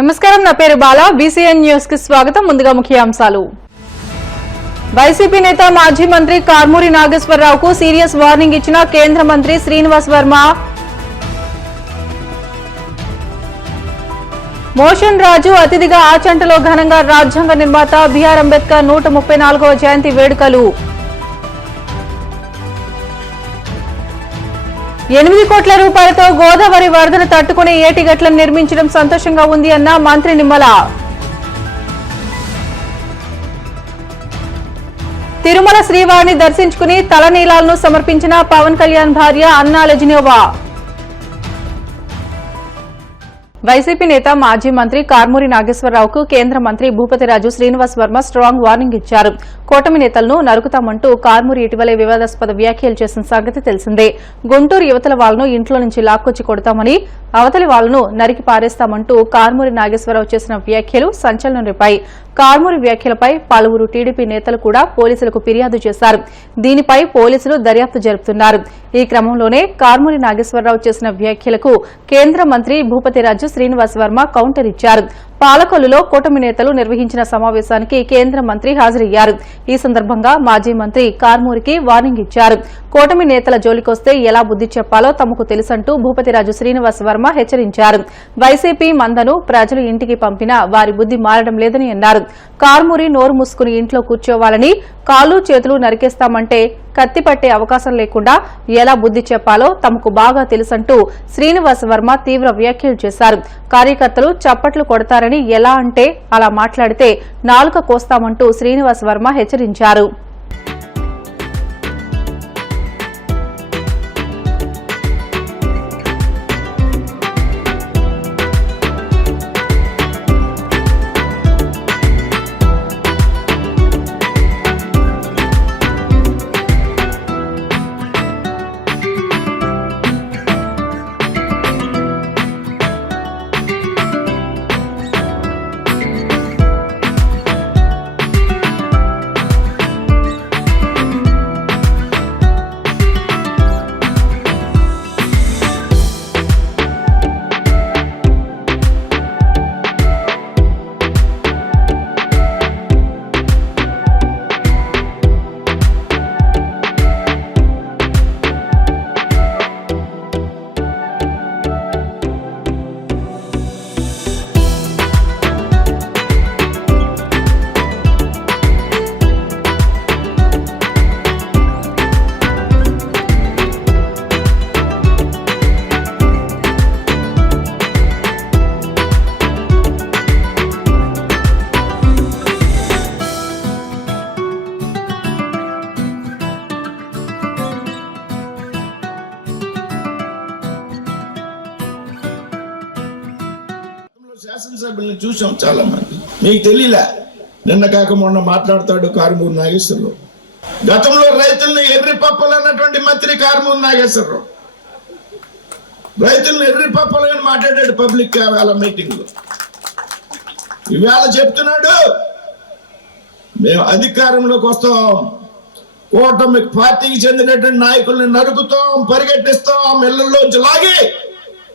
నమస్కారం, నా పేరు బాలా. బీసీఎన్ న్యూస్ కి స్వాగతం. ముందుగా ముఖ్యాంశాలు. వైసీపీ నేత మాజీ మంత్రి కార్మూరి నాగేశ్వరరావుకు సీరియస్ వార్నింగ్ ఇచ్చిన కేంద్ర మంత్రి శ్రీనివాస్ వర్మ. మోషన్ రాజు అతిథిగా ఆచంటలో ఘనంగా రాజ్యాంగ నిర్మాత బిఆర్ అంబేద్కర్ 134వ జయంతి వేడుకలు. 8 కోట్ల రూపాయలతో గోదావరి వరదను తట్టుకునే ఏటిగట్లను నిర్మించడం సంతోషంగా ఉంది అన్న మంత్రి నిమ్మల. తిరుమల శ్రీవారిని దర్శించుకుని తలనీలాలను సమర్పించిన పవన్ కళ్యాణ్ భార్య అన్నా లెజినోవా. వైసీపీ నేత మాజీ మంత్రి కార్మూరి నాగేశ్వరరావుకు కేంద్ర మంత్రి భూపతిరాజు శ్రీనివాస్ వర్మ స్ట్రాంగ్ వార్నింగ్ ఇచ్చారు. కూటమి నేతలను నరుకుతామంటూ కార్మూరి ఇటీవలే వివాదాస్పద వ్యాఖ్యలు చేసిన సంగతి తెలిసిందే. గుంటూరు యువతల వాళ్లను ఇంట్లో నుంచి లాక్కొచ్చి కొడతామని, అవతలి వాళ్లను నరికి పారేస్తామంటూ కార్మూరి నాగేశ్వరరావు చేసిన వ్యాఖ్యలు సంచలనం రేపాయి. కార్మూరి వ్యాఖ్యలపై పలువురు టీడీపీ నేతలు కూడా పోలీసులకు ఫిర్యాదు చేశారు. దీనిపై పోలీసులు దర్యాప్తు జరుపుతున్నారు. ఈ క్రమంలోనే కార్మూరి నాగేశ్వరరావు చేసిన వ్యాఖ్యలకు కేంద్ర మంత్రి భూపతిరాజు శ్రీనివాస్ వర్మ కౌంటర్ ఇచ్చారు. పాలకొల్లులో కూటమి నేతలు నిర్వహించిన సమావేశానికి కేంద్ర మంత్రి హాజరయ్యారు. ఈ సందర్భంగా మాజీ మంత్రి కార్మూరికి వార్నింగ్ ఇచ్చారు. కూటమి నేతల జోలికొస్తే ఎలా బుద్ది చెప్పాలో తమకు తెలుసంటూ భూపతిరాజు శ్రీనివాస్ వర్మ హెచ్చరించారు. వైసీపీ మందను ప్రజలు ఇంటికి పంపినా వారి బుద్ది మారడం లేదని అన్నారు. కార్మూరి నోరు మూసుకుని ఇంట్లో కూర్చోవాలని, కాళ్లు చేతులు నరికేస్తామంటే కత్తి పట్టే అవకాశం లేకుండా ఎలా బుద్ది చెప్పాలో తమకు బాగా తెలుసంటూ శ్రీనివాస్ వర్మ తీవ్ర వ్యాఖ్యలు చేశారు. కార్యకర్తలు చప్పట్లు కొడతారని ఎలా అంటే అలా మాట్లాడితే నాలుక కోస్తామంటూ శ్రీనివాస్ వర్మ హెచ్చరించారు. శాసనసభ్యులను చూసాం చాలా మంది. మీకు తెలియలే, నిన్న కాక మొన్న మాట్లాడతాడు కార్మూరి నాగేశ్వరరావు. గతంలో రైతులను ఎర్రి పప్పలు అన్నటువంటి మంత్రి కార్మూరి నాగేశ్వరరావు రైతులను ఎర్రి పప్పలు అని మాట్లాడాడు పబ్లిక్ మీటింగ్ లో. ఇవాళ చెప్తున్నాడు మేము అధికారంలోకి వస్తాం, కూటమి పార్టీకి చెందినటువంటి నాయకుల్ని నరుకుతాం, పరిగెట్టిస్తాం, ఇళ్లలోంచి లాగి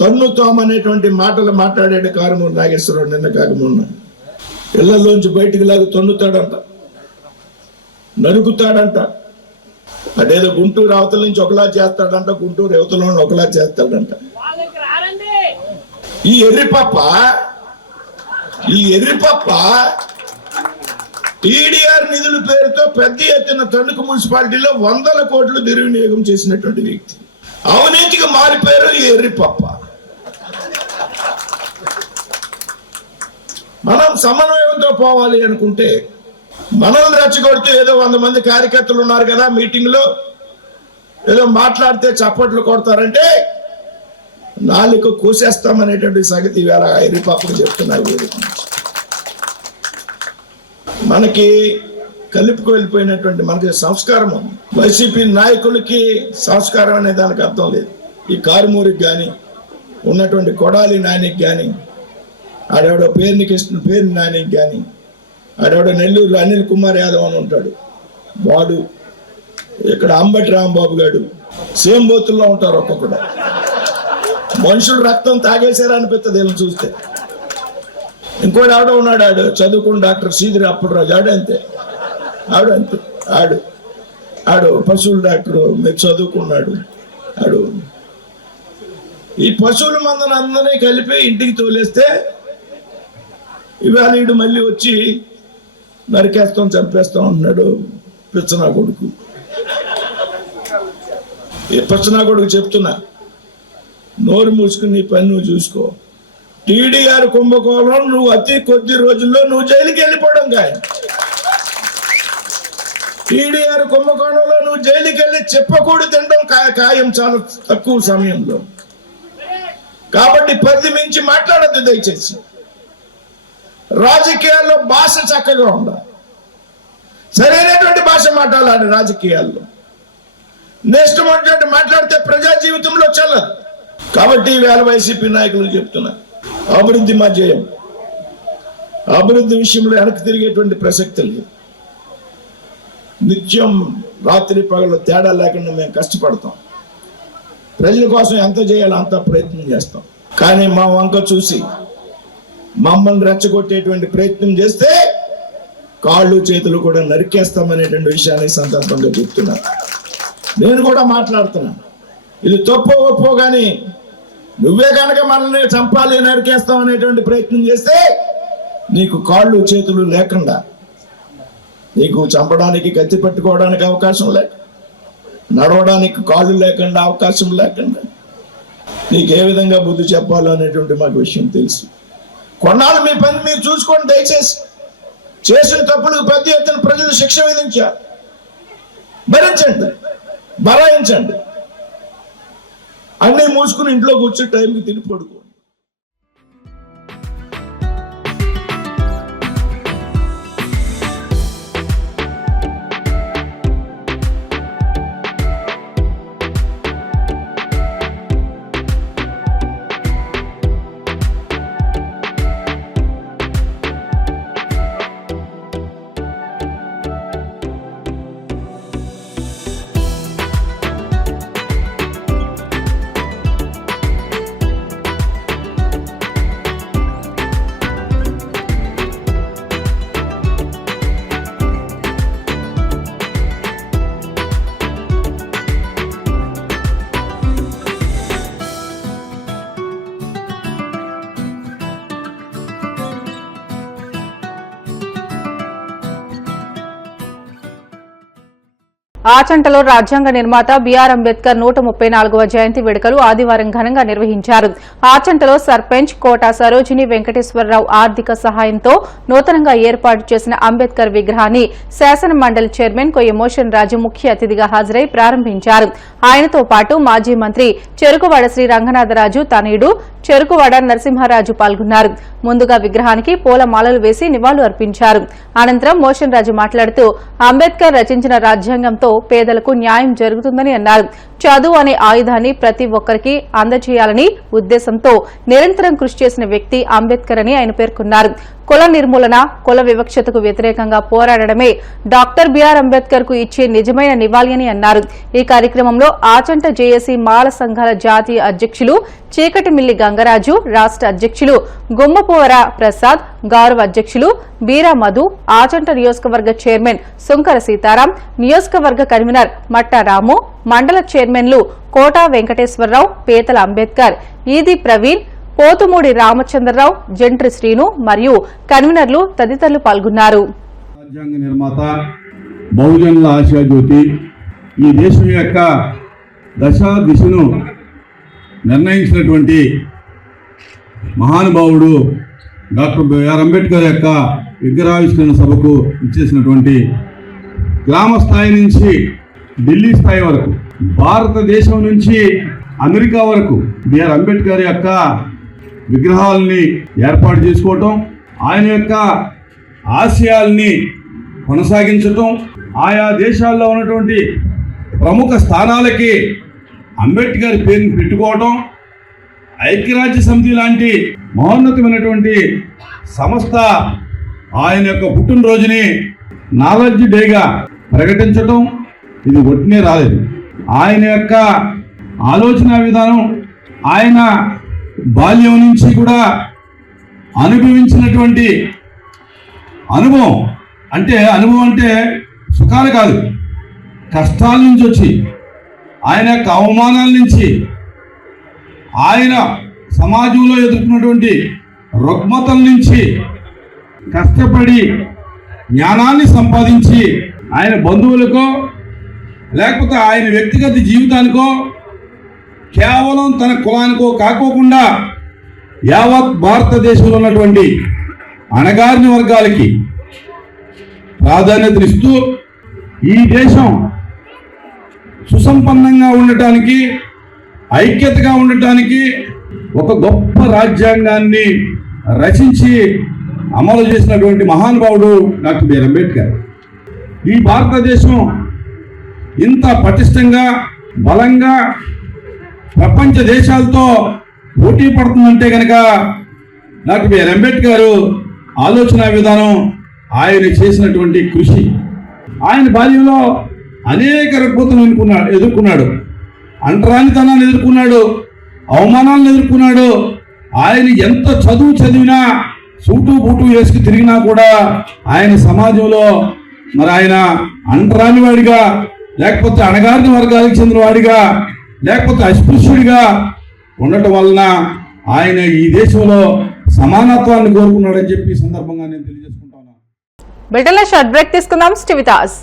తన్నుతామనేటువంటి మాటలు మాట్లాడాడు కార్మూరి నాగేశ్వరరావు. నిన్న కాక మొన్న ఇళ్లలోంచి బయటికి లాగి తన్నుతాడంట, నరుకుతాడంట. అదేదో గుంటూరు అవతల నుంచి ఒకలా చేస్తాడంట, గుంటూరు యువతలో ఒకలా చేస్తాడంట. ఈ ఎర్రిపప్ప టీడీఆర్ నిధుల పేరుతో పెద్ద ఎత్తున తణుకు మున్సిపాలిటీలో 100 కోట్లు దుర్వినియోగం చేసినటువంటి వ్యక్తి. అవినీతికి మారిపోయారు ఈ ఎర్రిపప్ప. మనం సమన్వయంతో పోవాలి అనుకుంటే మనల్ని రెచ్చగొడుతూ ఏదో 100 మంది కార్యకర్తలు ఉన్నారు కదా మీటింగ్ లో, ఏదో మాట్లాడితే చప్పట్లు కొడతారంటే నాలుగు కోసేస్తామనేటువంటి సంగతి ఈవేళ ఎర్రిపప్పని చెప్తున్నారు. మనకి కలుపుకు వెళ్ళిపోయినటువంటి మనకి సంస్కారం ఉంది. వైసీపీ నాయకులకి సంస్కారం అనే దానికి అర్థం లేదు. ఈ కార్మూరికి కానీ ఉన్నటువంటి కొడాలి నానికి కానీ, ఆడెవడో పేరు నానికి కానీ, ఆడెవడో నెల్లూరు అనిల్ కుమార్ యాదవ్ అని ఉంటాడు, వాడు ఇక్కడ అంబటి రాంబాబు గారు సేమ్ బోతుల్లో ఉంటారు. ఒక్కొక్కడు మనుషులు రక్తం తాగేశారు అనిపిస్తుంది వీళ్ళని చూస్తే. ఇంకోటి ఆవిడ ఉన్నాడు, ఆడు చదువుకున్న డాక్టర్ సీదిరి అప్పటిరాజు, ఆడంతే ఆడు పశువుల డాక్టరు, మీరు చదువుకున్నాడు ఆడు. ఈ పశువుల మందను అందరినీ కలిపి ఇంటికి తోలేస్తే ఇవాళ వీడు మళ్ళీ వచ్చి నరికేస్తాం చంపేస్తాం అంటున్నాడు పిచ్చనా కొడుకు. ఈ పిచ్చనా కొడుకు చెప్తున్నా, నోరు మూసుకుని నీ పని నువ్వు చూసుకో. టీడీఆర్ కుంభకోణం నువ్వు అతి కొద్ది రోజుల్లో నువ్వు జైలుకి వెళ్ళిపోవడం ఖాయం. టీడీఆర్ కుంభకోణంలో నువ్వు జైలుకి వెళ్ళి చెప్పకూడదు తినడం ఖాయం చాలా తక్కువ సమయంలో. కాబట్టి పరిధి మించి మాట్లాడద్దు దయచేసి. రాజకీయాల్లో భాష చక్కగా ఉండాలి, సరైనటువంటి భాష మాట్లాడాలి రాజకీయాల్లో. నెక్స్ట్ మాట్లాడితే ప్రజా జీవితంలో చల్లదు. కాబట్టి ఈవేళ వైసీపీ నాయకులు చెప్తున్నా, అభివృద్ధి మా జయం. అభివృద్ధి విషయంలో వెనక్కి తిరిగేటువంటి ప్రసక్తి లేదు. నిత్యం రాత్రి పగలు తేడా లేకుండా మేము కష్టపడతాం. ప్రజల కోసం ఎంత చేయాలో అంత ప్రయత్నం చేస్తాం. కానీ మా వంక చూసి మమ్మల్ని రెచ్చగొట్టేటువంటి ప్రయత్నం చేస్తే కాళ్ళు చేతులు కూడా నరికేస్తామనేటువంటి విషయాన్ని సందర్భంగా చెప్తున్నా. నేను కూడా మాట్లాడుతున్నా, ఇది తప్పో ఒప్పో కానీ నువ్వే కనుక మనల్ని చంపాలి నరికేస్తాం అనేటువంటి ప్రయత్నం చేస్తే నీకు కాళ్ళు చేతులు లేకుండా, నీకు చంపడానికి కత్తి పట్టుకోవడానికి అవకాశం లేక, నడవడానికి కాళ్ళు లేకుండా అవకాశం లేకుండా నీకు ఏ విధంగా బుద్ధి చెప్పాలో అనేటువంటి మాకు విషయం తెలుసు. కొన్నాళ్ళు మీ పని మీరు చూసుకోండి దయచేసి. చేసిన తప్పులకు పెద్ద ఎత్తున ప్రజలు శిక్ష విధించారు, భరించండి, బరాయించండి. అన్నీ మూసుకుని ఇంట్లో కూర్చొని టైంకి తిని పడుకో. ఆచంటలో రాజ్యాంగ నిర్మాత బీఆర్ అంబేద్కర్ 134వ జయంతి వేడుకలు ఆదివారం ఘనంగా నిర్వహించారు. ఆచంటలో సర్పంచ్ కోట సరోజిని వెంకటేశ్వరరావు ఆర్థిక సహాయంతో నూతనంగా ఏర్పాటు చేసిన అంబేద్కర్ విగ్రహాన్ని శాసన మండలి చైర్మన్ కొయ్య మోషన్ రాజు ముఖ్య అతిథిగా హాజరై ప్రారంభించారు. ఆయనతో పాటు మాజీ మంత్రి చెరుకువాడ శ్రీ రంగనాథరాజు తనయుడు చెరుకువాడ నరసింహరాజు పాల్గొన్నారు. ముందుగా విగ్రహానికి పూలమాలలు వేసి నివాళులు అర్పించారు. అనంతరం మోషన్ రాజు మాట్లాడుతూ అంబేద్కర్ రచించిన రాజ్యాంగంతో పేదలకు న్యాయం జరుగుతుందని అన్నారు. చదువు అనే ఆయుధాన్ని ప్రతి ఒక్కరికి అందజేయాలని ఉద్దేశంతో నిరంతరం కృషి చేసిన వ్యక్తి అంబేద్కర్ అని ఆయన పేర్కొన్నారు. కుల నిర్మూలన, కుల వివక్షతకు వ్యతిరేకంగా పోరాడడమే డాక్టర్ బీఆర్ అంబేద్కర్ కు ఇచ్చే నిజమైన నివాళి అని అన్నారు. ఈ కార్యక్రమంలో ఆచంట జేఏసీ మాల సంఘాల జాతీయ అధ్యక్షులు చీకటిమిల్లి గంగరాజు, రాష్ట అధ్యక్షులు గుమ్మపోవర ప్రసాద్, గౌరవ అధ్యక్షులు బీరా మధు, ఆచంట నియోజకవర్గ చైర్మన్ సుంకర సీతారాం, నియోజకవర్గ కన్వీనర్ మట్టా రాము, మండల చైర్మన్లు కోటా వెంకటేశ్వరరావు, పేతల అంబేద్కర్, ఈది ప్రవీణ్, పోతుమూడి రామచంద్రరావు, జంట్రి శ్రీను మరియు కన్వీనర్లు తదితరులు పాల్గొన్నారు. రాజ్యాంగ నిర్మాత, బహుజనుల ఆశాజ్యోతి, ఈ దేశం యొక్క దశ దిశను నిర్ణయించినటువంటి మహానుభావుడు డాక్టర్ బిఆర్ అంబేద్కర్ యొక్క విగ్రహావిష్కరణ సభకు ఇచ్చేసినటువంటి గ్రామ స్థాయి నుంచి ఢిల్లీ స్థాయి వరకు, భారతదేశం నుంచి అమెరికా వరకు బిఆర్ అంబేద్కర్ యొక్క విగ్రహాలని ఏర్పాటు చేసుకోవటం, ఆయన యొక్క ఆశయాల్ని కొనసాగించటం, ఆయా దేశాల్లో ఉన్నటువంటి ప్రముఖ స్థానాలకి అంబేద్కర్ పేరుని పెట్టుకోవటం, ఐక్యరాజ్య సమితి లాంటి మహోన్నతమైనటువంటి సంస్థ ఆయన యొక్క పుట్టినరోజుని నాలెడ్జ్ డేగా ప్రకటించటం, ఇది ఒట్టినే రాలేదు. ఆయన యొక్క ఆలోచన విధానం, ఆయన బాల్యం నుంచి కూడా అనుభవించినటువంటి అనుభవం అంటే సుఖాలు కాదు, కష్టాల నుంచి వచ్చి, ఆయన యొక్క అవమానాల నుంచి, ఆయన సమాజంలో ఎదుర్కొన్నటువంటి రుగ్మతల నుంచి కష్టపడి జ్ఞానాన్ని సంపాదించి ఆయన బంధువులకో లేకపోతే ఆయన వ్యక్తిగత జీవితానికో కేవలం తన కులానికో కాకోకుండా యావత్ భారతదేశంలో ఉన్నటువంటి అణగారిన వర్గాలకి ప్రాధాన్యతనిస్తూ ఈ దేశం సుసంపన్నంగా ఉండటానికి, ఐక్యతగా ఉండటానికి ఒక గొప్ప రాజ్యాంగాన్ని రచించి అమలు చేసినటువంటి మహానుభావుడు డాక్టర్ బిఆర్ అంబేద్కర్. ఈ భారతదేశం ఇంత పటిష్టంగా, బలంగా ప్రపంచ దేశాలతో పోటీ పడుతుందంటే కనుక డాక్టర్ బిఆర్ అంబేద్కర్ ఆలోచన విధానం, ఆయన చేసినటువంటి కృషి. ఆయన బాల్యంలో అనేక రుగ్మతలను ఎదుర్కొన్నాడు, అంటరానితనాన్ని ఎదుర్కొన్నాడు, అవమానాలను ఎదుర్కొన్నాడు. ఆయన ఎంత చదువు చదివినా, సూటు బూటు వేసుకు తిరిగినా కూడా ఆయన సమాజంలో మరి ఆయన అంటరాని వాడిగా, లేకపోతే అణగారిన వర్గాలకు చెందిన వాడిగా, లేకపోతే అస్పృశ్యుడిగా ఉండటం వలన ఆయన ఈ దేశంలో సమానత్వాన్ని కోరుకున్నాడని చెప్పి ఈ సందర్భంగా నేను తెలియజేసుకుంటాను. బిడ్డల షార్ట్ బ్రేక్ తీసుకుందాం. స్టివితాస్